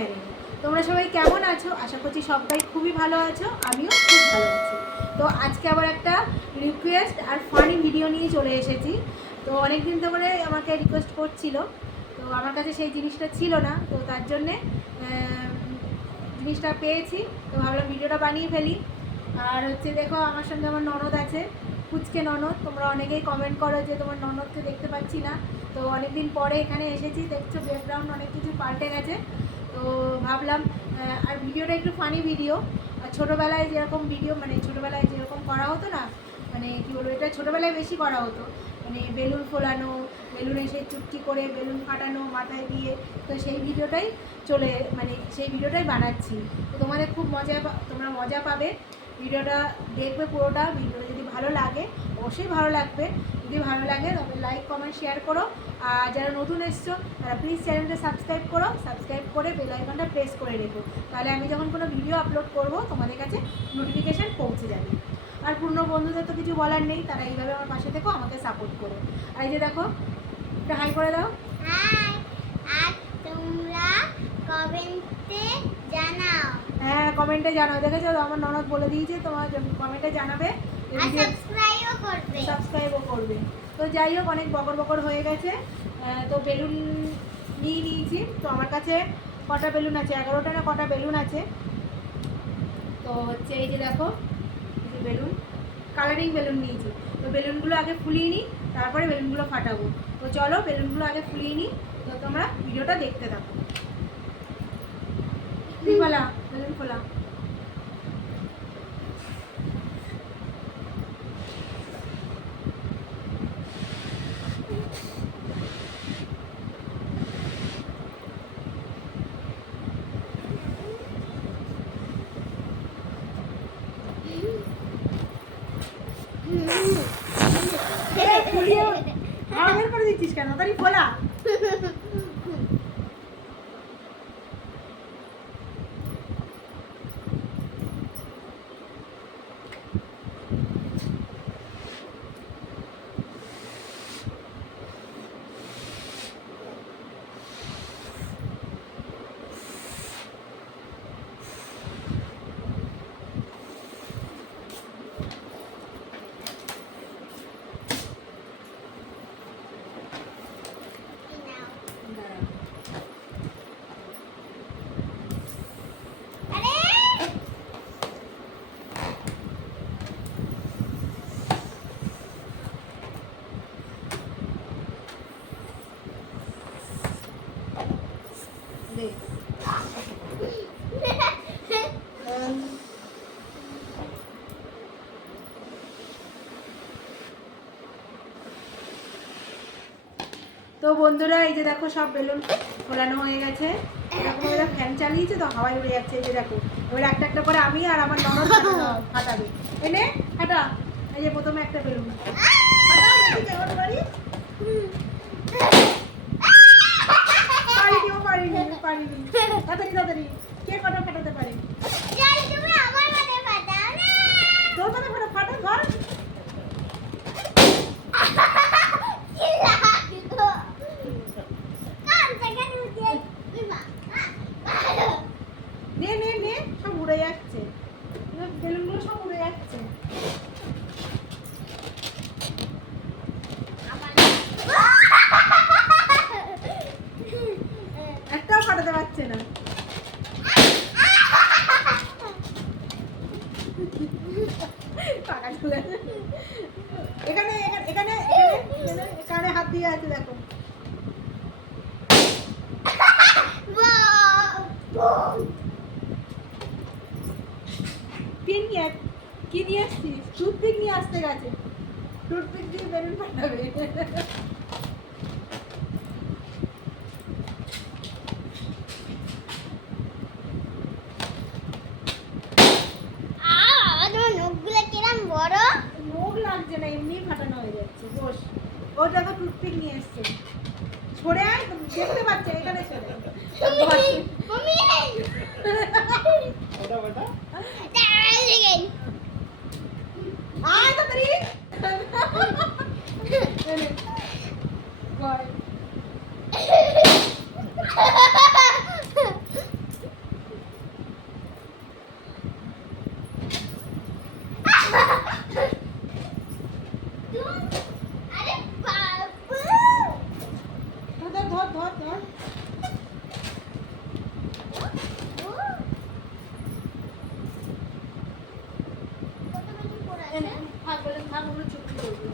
চ্যানেলে। তোমরা সবাই কেমন আছো? আশা করছি সবাই খুবই ভালো আছো, আমিও খুব ভালো আছি। তো আজকে আবার একটা রিকোয়েস্ট আর ফানি ভিডিও নিয়ে চলে এসেছি। তো অনেক দিন ধরে আমাকে রিকোয়েস্ট করছিল, তো আমার কাছে সেই জিনিসটা ছিল না, তো তার জন্যে জিনিসটা পেয়েছি, তো ভাবলাম ভিডিওটা বানিয়ে ফেলি। আর হচ্ছে দেখো, আমার সঙ্গে আমার ননদ আছে, কুচকে ননদ। তোমরা অনেকেই কমেন্ট করো যে তোমার ননদকে দেখতে পাচ্ছি না, তো অনেক দিন পরে এখানে এসেছি, দেখছো ব্যাকগ্রাউন্ড অনেক কিছু পাল্টে গেছে। তো ভাবলাম আর ভিডিওটা একটু ফানি ভিডিও। আর ছোটোবেলায় যেরকম ভিডিও, মানে ছোটোবেলায় যেরকম করা হতো না, মানে কী বলবো, এটা ছোটোবেলায় বেশি করা হতো, মানে বেলুন ফোলানো, বেলুন এসে চুটকি করে বেলুন ফাটানো মাথায় দিয়ে, তো সেই ভিডিওটাই সেই ভিডিওটাই বানাচ্ছি। তো তোমাদের খুব তোমরা মজা পাবে। ভিডিওটা দেখবে পুরোটা। ভিডিওটা যদি ভালো লাগে, অবশ্যই ভালো লাগবে। যদি ভালো লাগে তবে লাইক কমেন্ট শেয়ার করো। আর যারা নতুন এসছো তারা প্লিজ চ্যানেলটা সাবস্ক্রাইব করো, সাবস্ক্রাইব করে বেল আইকনটা প্রেস করে রেখো, তাহলে আমি যখন কোনো ভিডিও আপলোড করব তোমাদের কাছে নোটিফিকেশান পৌঁছে যাবে। আর পুরনো বন্ধুদের তো কিছু বলার নেই, তারা এইভাবে আমার পাশে থেকো, আমাকে সাপোর্ট করো। আর এই যে দেখো, একটা হাই করে দাও। হাই। আর তোমরা কমেন্টে জানাও। হ্যাঁ, কমেন্টে জানাও। দেখেছো, আমার ননদ বলে দিয়েছে তোমার কমেন্টে জানাবে, আর সাবস্ক্রাইবও করবে। তো যাই হোক, অনেক বকর বকর হয়ে গেছে। তো বেলুন নিয়ে নিয়েছি। তো আমার কাছে কটা বেলুন আছে, 11টা না কটা বেলুন আছে। তো হচ্ছে এই যে দেখো, এই যে বেলুন, কালারিং বেলুন নিয়েছি। তো বেলুনগুলো আগে ফুলিয়ে নিই, তারপরে বেলুনগুলো ফাটাবো। তো চলো বেলুনগুলো আগে ফুলিয়ে নিই, তো তোমরা ভিডিওটা দেখতে থাকো। ফোলা বেলুন ফোলা। ফুলিয়ে বের করে দিচ্ছিস কেন? তাড়াতাড়ি ফোলা। তো বন্ধুরা, এই যে দেখো সব বেলুন ফোলানো হয়ে গেছে। এরকম এরা ফ্যান চালিয়েছে, তো হাওয়ায় উড়ে যাচ্ছে। এই যে দেখো, এবার একটা একটা করে আমি আর আমার ননদ ফাটাবে। এনে ফাটা। এই যে প্রথমে একটা বেলুন পারিনি। তাড়াতাড়ি তাড়াতাড়ি, কে কটা ফাটাতে পারে? তোর কথা ফাটা, ফাটা ধর। নে নে নে, সব উড়ে যাচ্ছে, বেলুনগুলো সব উড়ে যাচ্ছে। একটাও ফাটাতে পারছে না। এখানে এখানে এখানে কানে হাত দিয়ে আছে, দেখো। কি নিয়ে আসছিস? টুথপিক নিয়ে আসতে গেছে, টুথপিক দিয়ে বেলুন ফাটাবে। মুখ লাগছে না, এমনি ফাটানো হয়ে যাচ্ছে। বস, ও দেখো টুথপিক নিয়ে এসছে। ছড়ে আয়, দেখতে পাচ্ছে, এখানে ছড়ে আয় তাড়াতাড়ি। আরে বাবু ধর ধর ধর ধর কত বেশি পড়ে এই, আছে থাক বলে থাক ওগুলো চুক্তি করবো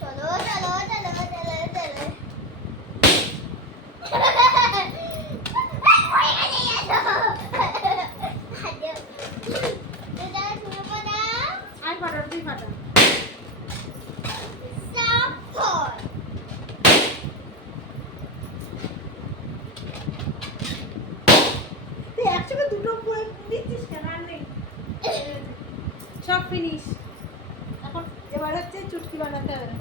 চলো চলো চলো চলো চলো আয় ফাটা তুই ফাটা তুই একসঙ্গে দুটো করে দিচ্ছিস কেন আর নেই সব ফিনিশ এখন এবার হচ্ছে চুটকি বানাতে হবে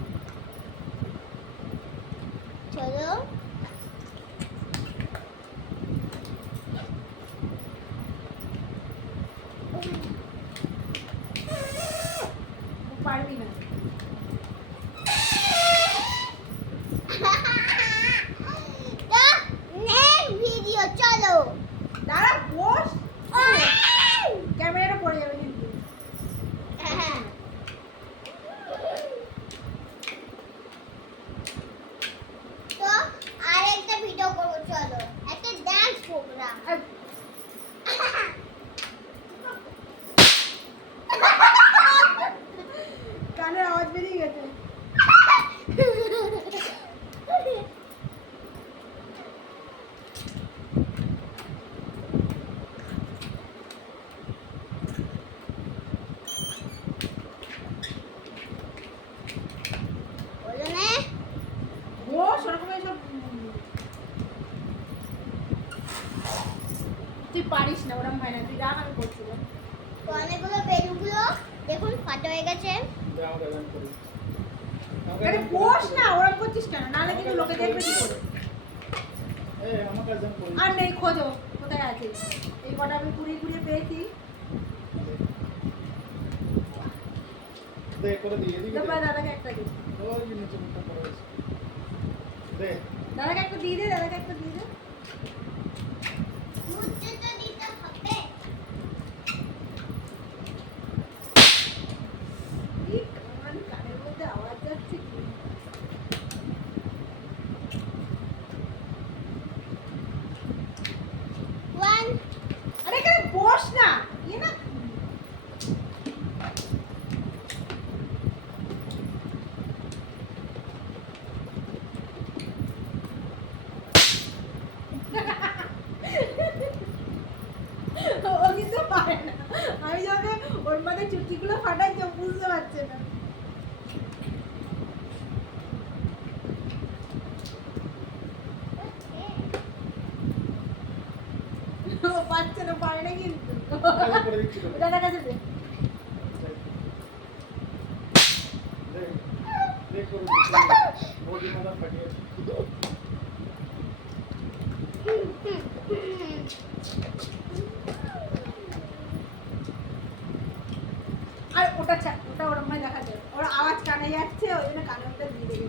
চলো পারবি না ভিডিও চলো দাঁড়া বস ক্যামেরাটা পড়ে যাবে কিন্তু তো আরেকটা ভিডিও করবো চলো একটা ডান্স প্রোগ্রাম আর কানের আওয়াজ বেরিয়ে গেছে বলো না বস ওরকম সব তুই পারিস না ওরকম হয় না তুই রাখ আমি করছিলাম তো অনেকগুলো বেলুনগুলো দেখুন ফাটা হয়ে গেছে আরে বস না ওরকম করছিস কেন নাহলে কিন্তু লোকে দেখবে কি করে আর নেই খোঁজো কোথায় আছে এই কটা আমি কুড়িয়ে কুড়িয়ে পেয়েছি দাদাকে একটা দিই দাদাকে একটা দিয়ে দে দাদাকে একটা দিয়ে দে মুঝে তো দিতে হবে এই কানের মধ্যে আওয়াজ যাচ্ছে কি ওয়ান আরে এখানে বস না ইয়ে না ও কিন্তু পারে না আমি যখন ওর মধ্যে চুটকিগুলো ফাটাই তো বুঝতে পারছে না ও পারছে না পারে না কিন্তু দাদার কাছে দে আর ওটা ওটা ওরম ভাই দেখা যায় ওর আওয়াজ কানে যাচ্ছে ওই জন্য কানে ওটা দিয়ে দেবে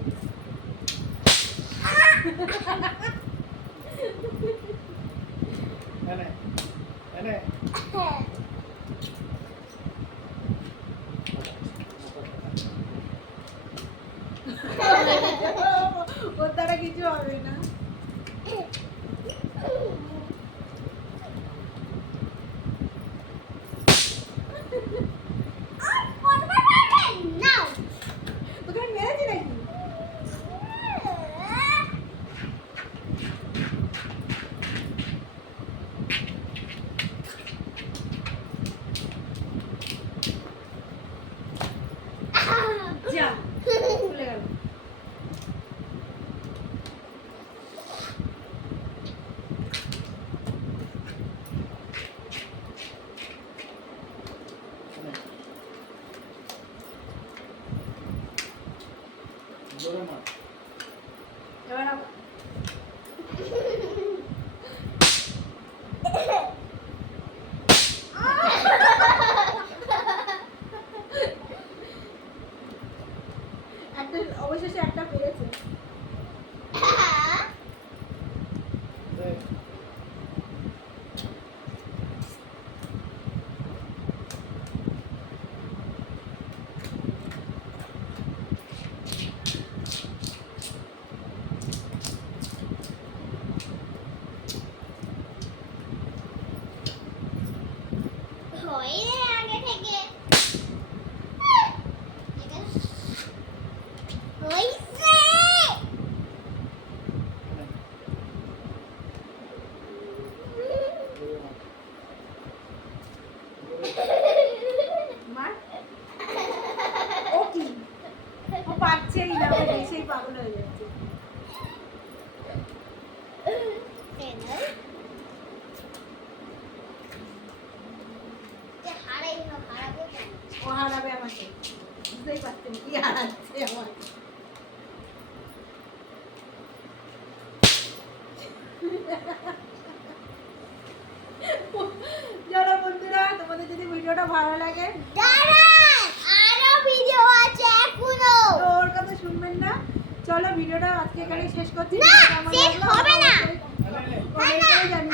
ওর দ্বারা কিছু হবে না নাও তোকে আমি মেরেছি নাকি যা খুলে গেল এবার আবার একটা অবশেষে একটা পেরেছে পাচ্ছেই না, মানে সেই পাগল হয়ে যাচ্ছে। ও হারাবে আমাকে, বুঝতেই পারছেন কি হারাচ্ছে আমাকে। যারা বন্ধুরা তোমাদের যদি ভিডিওটা ভালো লাগে আরো ভিডিও আছে এখনো। তো ওর কথা শুনবেন না। চলো ভিডিওটা আজকে এখানে শেষ করছি। না, কেমন শেষ লাগলো হবে না। অবশ্যই comment করে জানিও।